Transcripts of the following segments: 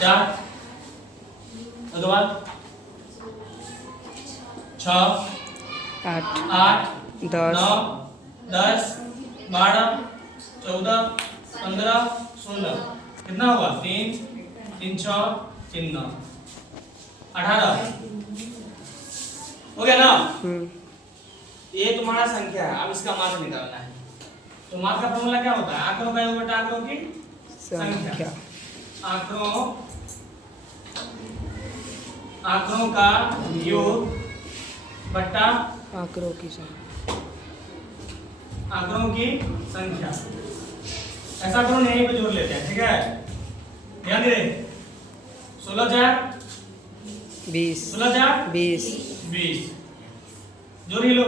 4 उसके बाद 6 8 8 10 9 10 12 14 15 16 कितना हुआ 3 3 6 3 9 18 हो गया ना। ये तुम्हारा संख्या है। अब इसका माध्य निकालना है। तो माध्य का फॉर्मूला क्या होता है? आंकड़ों का योग बटा आंकड़ों की संख्या। आंकड़ों का योग बटा आंकड़ों की संख्या। आंकड़ों की संख्या। ऐसा करो यहीं पे जोड़ लेते हैं, ठीक है? ध्यान दे। 16 4 20 16 4 20 20 जोड़ ही लो।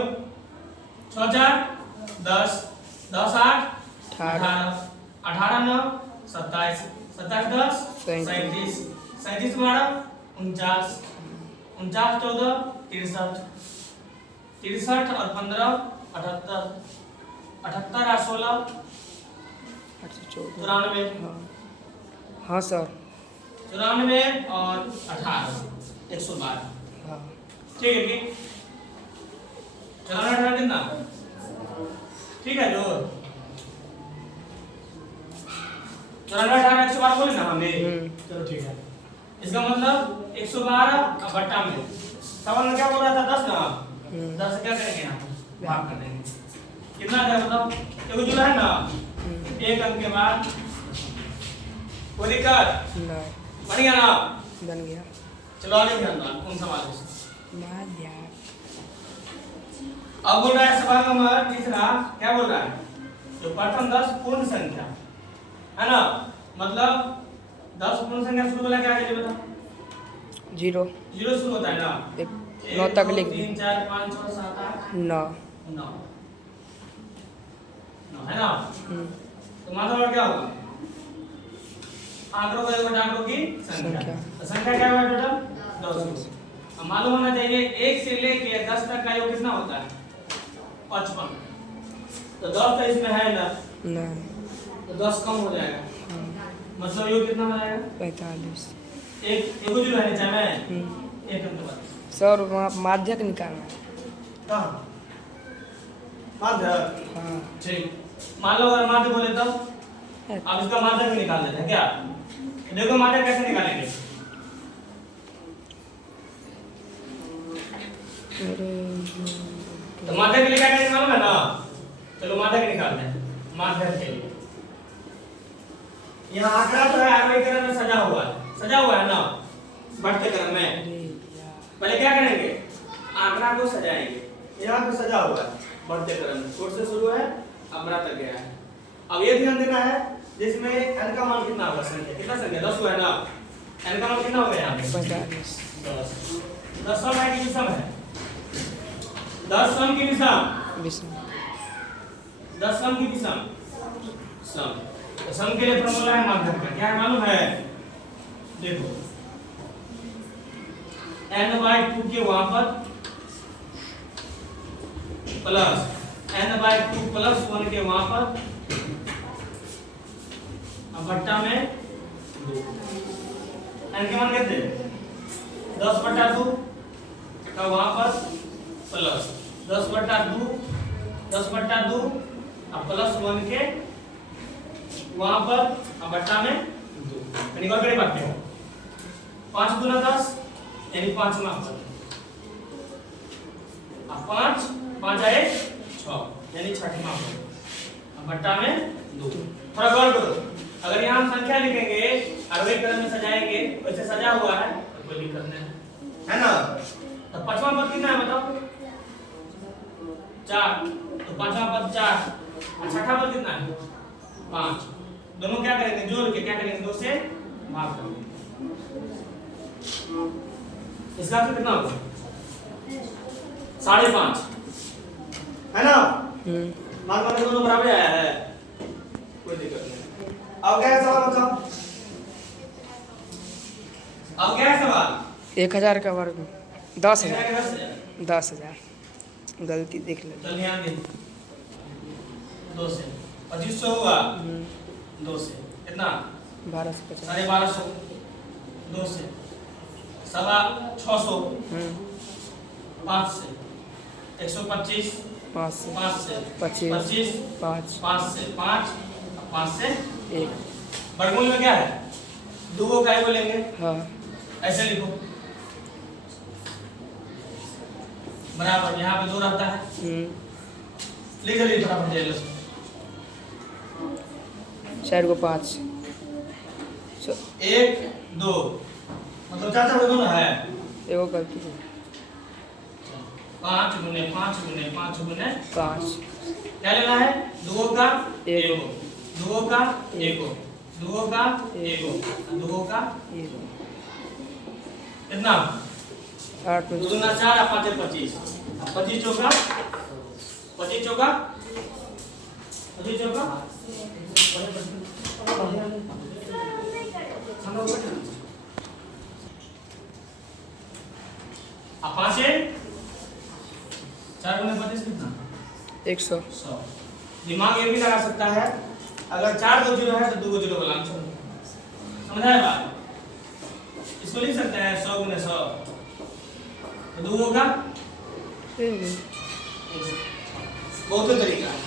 6 4 10 10 8 18 18 9 27 27 10 37 37 12 49 49 14 63 63 और 15 78 78 और 16 94 हाँ सर 94 और 18 112 हाँ ठीक है कि 94 18 कितना ठीक है जो 94 18 112 बोले ना हमने। चलो ठीक है। इसका मतलब 112 बट्टा में सवाल में क्या बोल रहा था 10 ना 10 से क्या करेंगे यहाँ भाग कर देंगे। कितना आ जाएगा बताओ? देखो जो है ना एक अंक के बाद कोई दिक्कत बन गया ना? बन गया। चलो आगे ध्यान दो कौन सवाल है। माध्य अब बोल रहा है सवाल नंबर तीसरा क्या बोल रहा है? जो प्रथम 10 पूर्ण संख्या है ना, मतलब 10 पूर्ण संख्या शुरू वाला क्या है ये बताओ? 0 0 शुरू होता है ना। 9 तक लिख 3 4 5 6 7 8 9 9 है ना। तो मतलब और क्या होगा? आंकड़ों का योग बटा आंकड़ों की संख्या। तो संख्या क्या है टोटल 10। अब मालूम होना चाहिए 1 से लेके 10 तक का योग कितना होता है? 55। तो 10 तो इसमें है ना, नहीं तो 10 कम हो जाएगा। मतलब योग कितना हो जाएगा? 45 एक जो रहने चाहिए एक अंक बाद सर वहाँ माध्यक निकालना है। कहाँ माध्य? हाँ ठीक। मान लो अगर माध्य बोले तो अब इसका माध्य भी निकाल देते हैं क्या? देखो माध्य कैसे निकालेंगे। तो माध्य के लिए क्या करेंगे मालूम है ना? चलो माध्य के निकालते हैं। माध्य के लिए यहाँ आंकड़ा तो है आरोही क्रम में सजा हुआ है ना, बढ़ते क्रम में। पहले क्या करेंगे? आंकड़ा को सजाएंगे। यहाँ पे सजा हुआ है बढ़ते क्रम में, छोट से शुरू है अब बड़ा तक गया है। अब ये ध्यान देना है जिसमें n का मान कितना होगा? संख्या कितना संख्या 10 हुआ है ना, n का मान कितना हो गया यहाँ पे? 45 10 सम है कि विषम है? 10 सम की विषम? 10 सम की विषम सम। तो सम के लिए फॉर्मूला है माध्यक का, क्या है मालूम है? देखो n/2 के वहां पर प्लस n/2 प्लस 1 के वहां पर अब बट्टा में 2 n के मान कितने? 10/2 का वहां पर प्लस 10/2 10/2 अब प्लस 1 के वहां पर अब बट्टा में 2 निकाल कर बात हो 5 गुना 10 यानी 5 गुना 5 5 आए 6 यानी 6 गुना अब बट्टा में 2। थोड़ा गौर करो, अगर यहाँ हम संख्या लिखेंगे आरोही क्रम में सजाएंगे, वैसे सजा हुआ है तो कोई दिक्कत नहीं है ना। तो पांचवा पद कितना है बताओ? 4। तो पांचवा पद 4 और छठा पद कितना है? 5। दोनों क्या करेंगे? जोड़ के क्या करेंगे? 2 से भाग करेंगे। इसका अर्थ कितना होगा? 5.5 है ना। मान मान दोनों बराबर आया है, कोई दिक्कत नहीं। अब क्या है सवाल बताओ? अब क्या है सवाल? 1000 का वर्ग 10,000 10,000 10,000 गलती देख ले। चल ध्यान दे 2 से 2500 हुआ 2 से कितना? 1250 1250 2 से 650 5 से 125 5 से 5 से 25 25 5 5 से 5 5 से 1 वर्गमूल में क्या है 2 को काय को लेंगे हाँ ऐसे लिखो बराबर यहाँ पे 2 रहता है लिख ली बराबर दे लो 4 को 5 1 2 मतलब चाचा को दोनों है एगो गलती है 5 गुने 5 गुने 5 गुने 5 क्या लेना है 2 का एक। 1 2 का 1 2 का 1 2 का 1 कितना 8 में 2 दूना 4 और 5 25 25 चौका 25 चौका 25 चौका अब 5 से 4 गुने 25 कितना 100 100 दिमाग ये भी लगा सकता है अगर 4 को 0 है तो 2 को 0 वाला आंसर समझ आया बात इसको लिख सकते हैं 100 गुने 100 तो 2 होगा बहुत ही तरीका है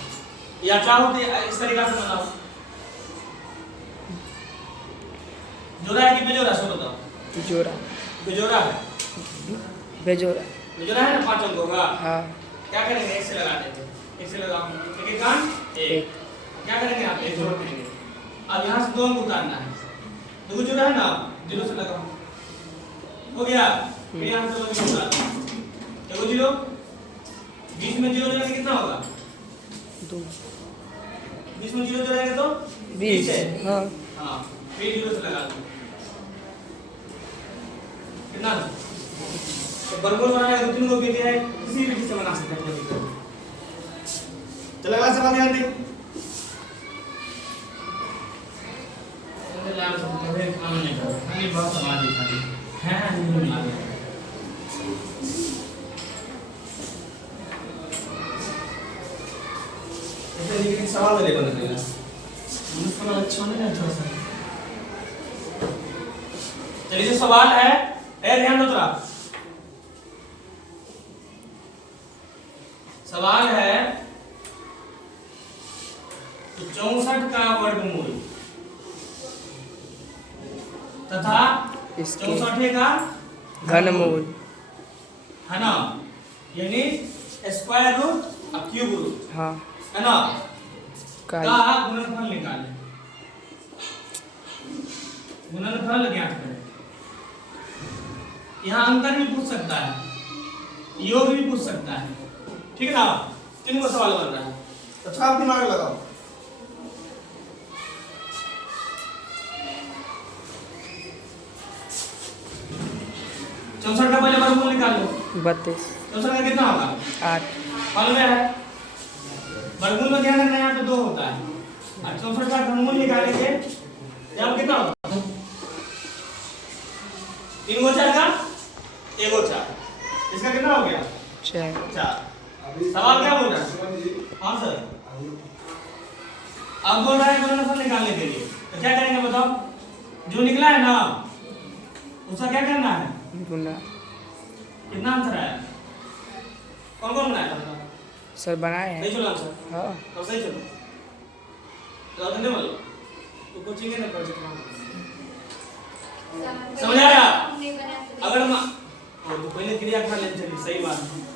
या क्या होती है इस तरीका से बनाओ जोड़ा है कि बेजोड़ा सो बताओ जोड़ा बेजोड़ा है बेजोड़ा बेजोड़ा है ना 5 अंक होगा हाँ क्या करेंगे एक से लगा देंगे एक से लगाओ एक एक कान एक क्या करेंगे आप एक जोड़ देंगे अब यहाँ से 2 अंक उतारना है 2 जोड़ा है ना 0 से लगाओ हो गया फिर यहाँ से 2 उतार देखो 0 बीच में 0 जोड़ेंगे कितना होगा 2 बीच में 0 जोड़ेंगे तो 20 हाँ हाँ फिर 0 से लगा दो कितना तो वर्गमूल बनाने का 2-3 को भी है किसी भी चीज से बना सकते हैं चलो अगला सवाल ध्यान दें लाल सब कहे काम नहीं कर खाली बहुत समाज दिखाती है नहीं मालूम ऐसे लेकिन सवाल मेरे को नहीं लगा मुझे अच्छा नहीं है थोड़ा सा चलिए जो सवाल है ध्यान दो थोड़ा सवाल है 64 का वर्गमूल तथा 64 का घनमूल है ना यानी स्क्वायर रूट और क्यूब रूट हाँ है ना का का गुणनफल निकालें गुणनफल ज्ञात करें यहाँ अंतर भी पूछ सकता है योग भी पूछ सकता है ठीक है ना 3 को सवाल बन रहा है तो थोड़ा दिमाग लगाओ चौसठ का पहले वर्गमूल निकाल लो 32 चौसठ का कितना होगा 8 मालूम है वर्गमूल में ध्यान रखना है यहाँ पे 2 होता है और 64 का घनमूल निकालेंगे यहाँ कितना होगा 3 को 4 का 1 को 4 इसका कितना हो गया 4 सवाल क्या बोल रहा है हाँ सर अब बोल रहा है गुणनफल निकालने के लिए तो क्या करेंगे बताओ जो निकला है ना उसका क्या करना है गुना कितना आंसर आया कौन कौन बनाया था सर बनाए सही हैं चलो आंसर हाँ तो सही चलो रात ने बोलो तो कोचिंग है ना कर समझ आया अगर तो पहले क्रिया खा लेनी चाहिए सही बात है